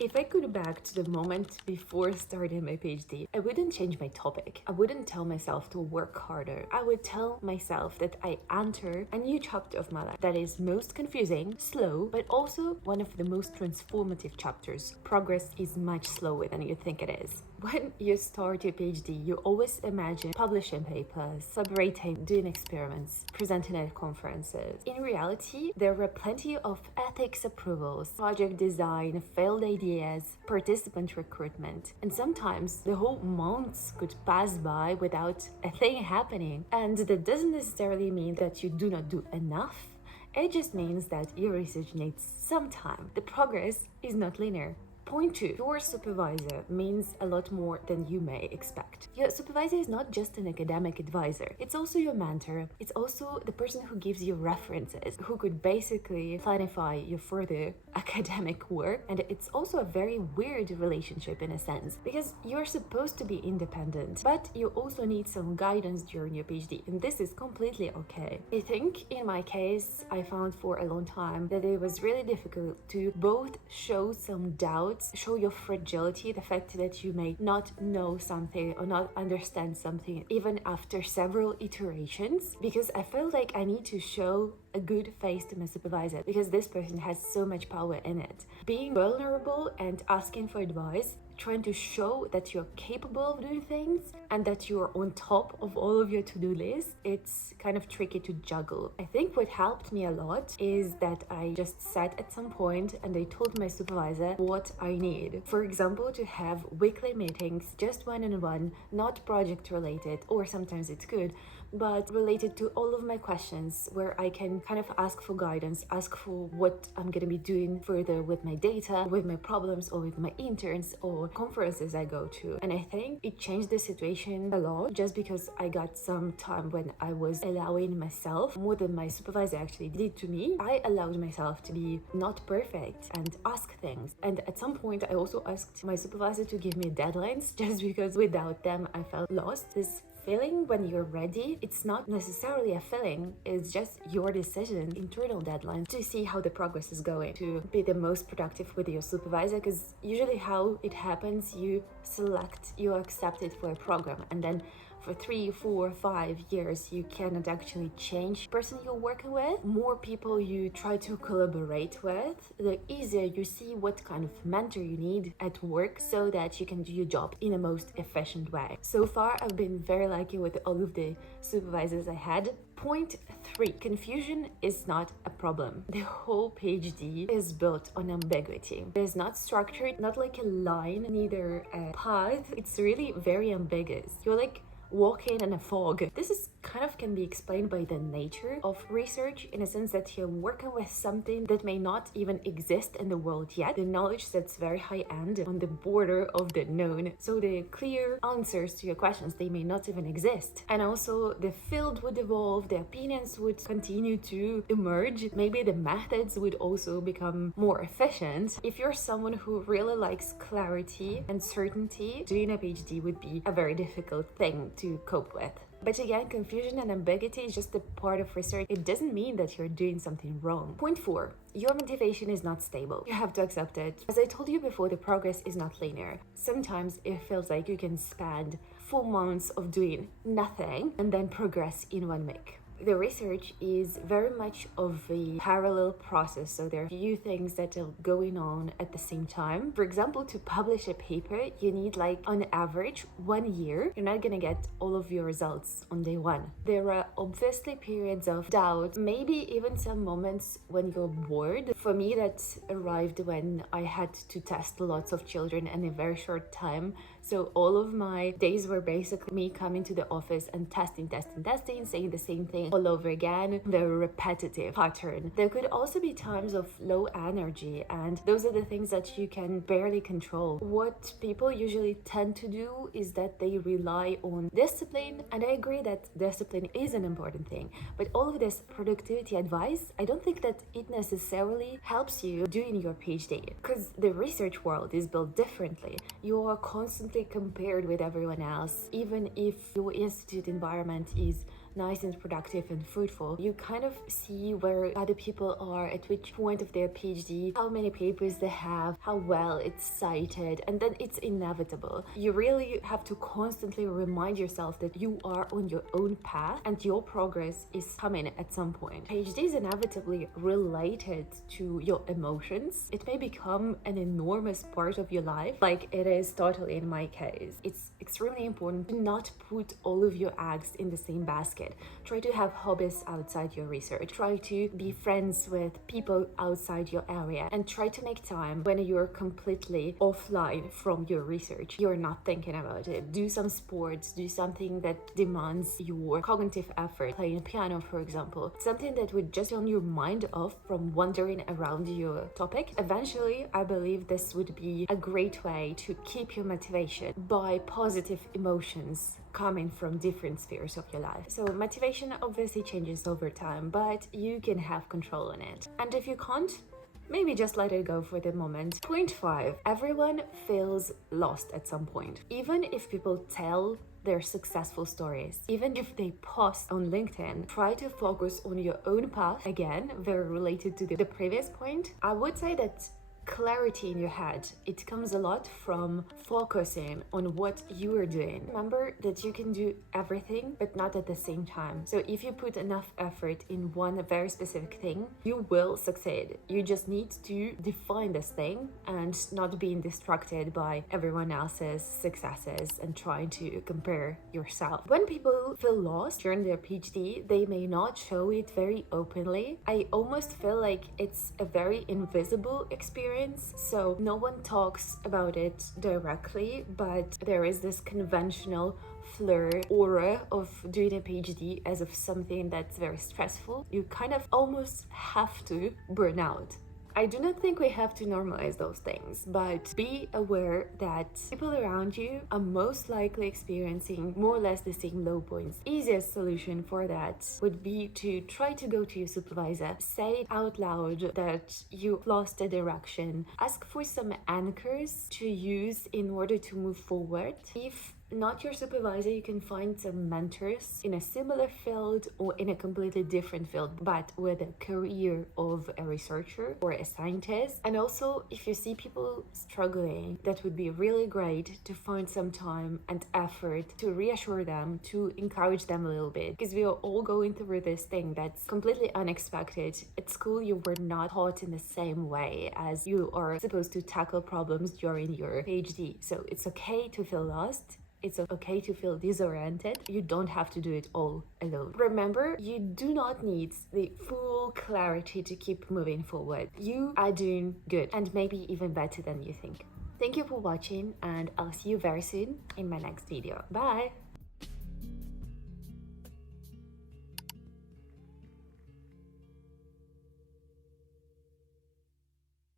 If I go back to the moment before starting my PhD, I wouldn't change my topic. I wouldn't tell myself to work harder. I would tell myself that I enter a new chapter of my life that is most confusing, slow, but also one of the most transformative chapters. Progress is much slower than you think it is. When you start your PhD, you always imagine publishing papers, collaborating, doing experiments, presenting at conferences. In reality, there were plenty of ethics approvals, project design, failed ideas, participant recruitment, and sometimes the whole months could pass by without a thing happening. And that doesn't necessarily mean that you do not do enough. It just means that your research needs some time. The progress is not linear. Point 2. Your supervisor means a lot more than you may expect. Your supervisor is not just an academic advisor. It's also your mentor. It's also the person who gives you references, who could basically planify your further academic work. And it's also a very weird relationship in a sense, because you're supposed to be independent, but you also need some guidance during your PhD, and this is completely okay. I think in my case, I found for a long time that it was really difficult to both show some doubt, show your fragility, the fact that you may not know something or not understand something even after several iterations, because I felt like I need to show a good face to my supervisor because this person has so much power in it. Being vulnerable and asking for advice, trying to show that you're capable of doing things and that you're on top of all of your to-do lists, it's kind of tricky to juggle. I think what helped me a lot is that I just sat at some point and I told my supervisor what I need. For example, to have weekly meetings, just one-on-one, not project related, or sometimes it's good, but related to all of my questions, where I can kind of ask for guidance, ask for what I'm gonna be doing further with my data, with my problems, or with my interns, or conferences I go to. And I think it changed the situation a lot just because I got some time when I was allowing myself, more than my supervisor actually did to me, I allowed myself to be not perfect and ask things. And at some point I also asked my supervisor to give me deadlines just because without them I felt lost. This feeling when you're ready, it's not necessarily a feeling, it's just your decision, internal deadline, to see how the progress is going, to be the most productive with your supervisor, because usually how it happens, you accept it for a program, and then for 3, 4, 5 years you cannot actually change the person you're working with. More people you try to collaborate with, the easier you see what kind of mentor you need at work so that you can do your job in the most efficient way. So far I've been very lucky with all of the supervisors I had. Point 3. Confusion is not a problem. The whole PhD is built on ambiguity. It's not structured, not like a line, neither a path. It's really very ambiguous. You're like walking in a fog. This is kind of can be explained by the nature of research, in a sense that you're working with something that may not even exist in the world yet. The knowledge that's very high end, on the border of the known. So the clear answers to your questions, they may not even exist. And also the field would evolve, the opinions would continue to emerge. Maybe the methods would also become more efficient. If you're someone who really likes clarity and certainty, doing a PhD would be a very difficult thing to cope with. But again, confusion and ambiguity is just a part of research. It doesn't mean that you're doing something wrong. Point 4. Your motivation is not stable. You have to accept it. As I told you before, the progress is not linear. Sometimes it feels like you can spend 4 months of doing nothing and then progress in 1 week. The research is very much of a parallel process, so there are few things that are going on at the same time. For example, to publish a paper, you need like on average 1 year. You're not gonna get all of your results on day 1. There are obviously periods of doubt, maybe even some moments when you're bored. For me, that arrived when I had to test lots of children in a very short time. So all of my days were basically me coming to the office and testing, saying the same thing all over again, the repetitive pattern. There could also be times of low energy, and those are the things that you can barely control. What people usually tend to do is that they rely on discipline, and I agree that discipline is an important thing, but all of this productivity advice, I don't think that it necessarily helps you doing your PhD, because the research world is built differently. You are constantly compared with everyone else, even if your institute environment is nice and productive and fruitful, you kind of see where other people are, at which point of their PhD, how many papers they have, how well it's cited, and then it's inevitable. You really have to constantly remind yourself that you are on your own path and your progress is coming at some point. PhD is inevitably related to your emotions. It may become an enormous part of your life, like it is totally in my case. It's extremely important to not put all of your eggs in the same basket. Try to have hobbies outside your research. Try to be friends with people outside your area, and try to make time when you're completely offline from your research. You're not thinking about it. Do some sports, do something that demands your cognitive effort. Playing piano, for example. Something that would just turn your mind off from wandering around your topic. Eventually, I believe this would be a great way to keep your motivation by positive emotions coming from different spheres of your life. So motivation obviously changes over time, but you can have control on it. And if you can't, maybe just let it go for the moment. Point 5. Everyone feels lost at some point. Even if people tell their successful stories, even if they post on LinkedIn, try to focus on your own path. Again, very related to the previous point. I would say that clarity in your head, it comes a lot from focusing on what you are doing. Remember that you can do everything, but not at the same time. So if you put enough effort in one very specific thing, you will succeed. You just need to define this thing and not being distracted by everyone else's successes and trying to compare yourself. When people feel lost during their PhD, they may not show it very openly. I almost feel like it's a very invisible experience. So no one talks about it directly, but there is this conventional aura of doing a PhD as of something that's very stressful. You kind of almost have to burn out. I do not think we have to normalize those things, but be aware that people around you are most likely experiencing more or less the same low points. Easiest solution for that would be to try to go to your supervisor, say out loud that you lost the direction, ask for some anchors to use in order to move forward. If not your supervisor, you can find some mentors in a similar field or in a completely different field, but with a career of a researcher or a scientist. And also, if you see people struggling, that would be really great to find some time and effort to reassure them, to encourage them a little bit, because we are all going through this thing that's completely unexpected. At school, you were not taught in the same way as you are supposed to tackle problems during your PhD. So it's okay to feel lost. It's okay to feel disoriented. You don't have to do it all alone. Remember, you do not need the full clarity to keep moving forward. You are doing good and maybe even better than you think. Thank you for watching, and I'll see you very soon in my next video. Bye!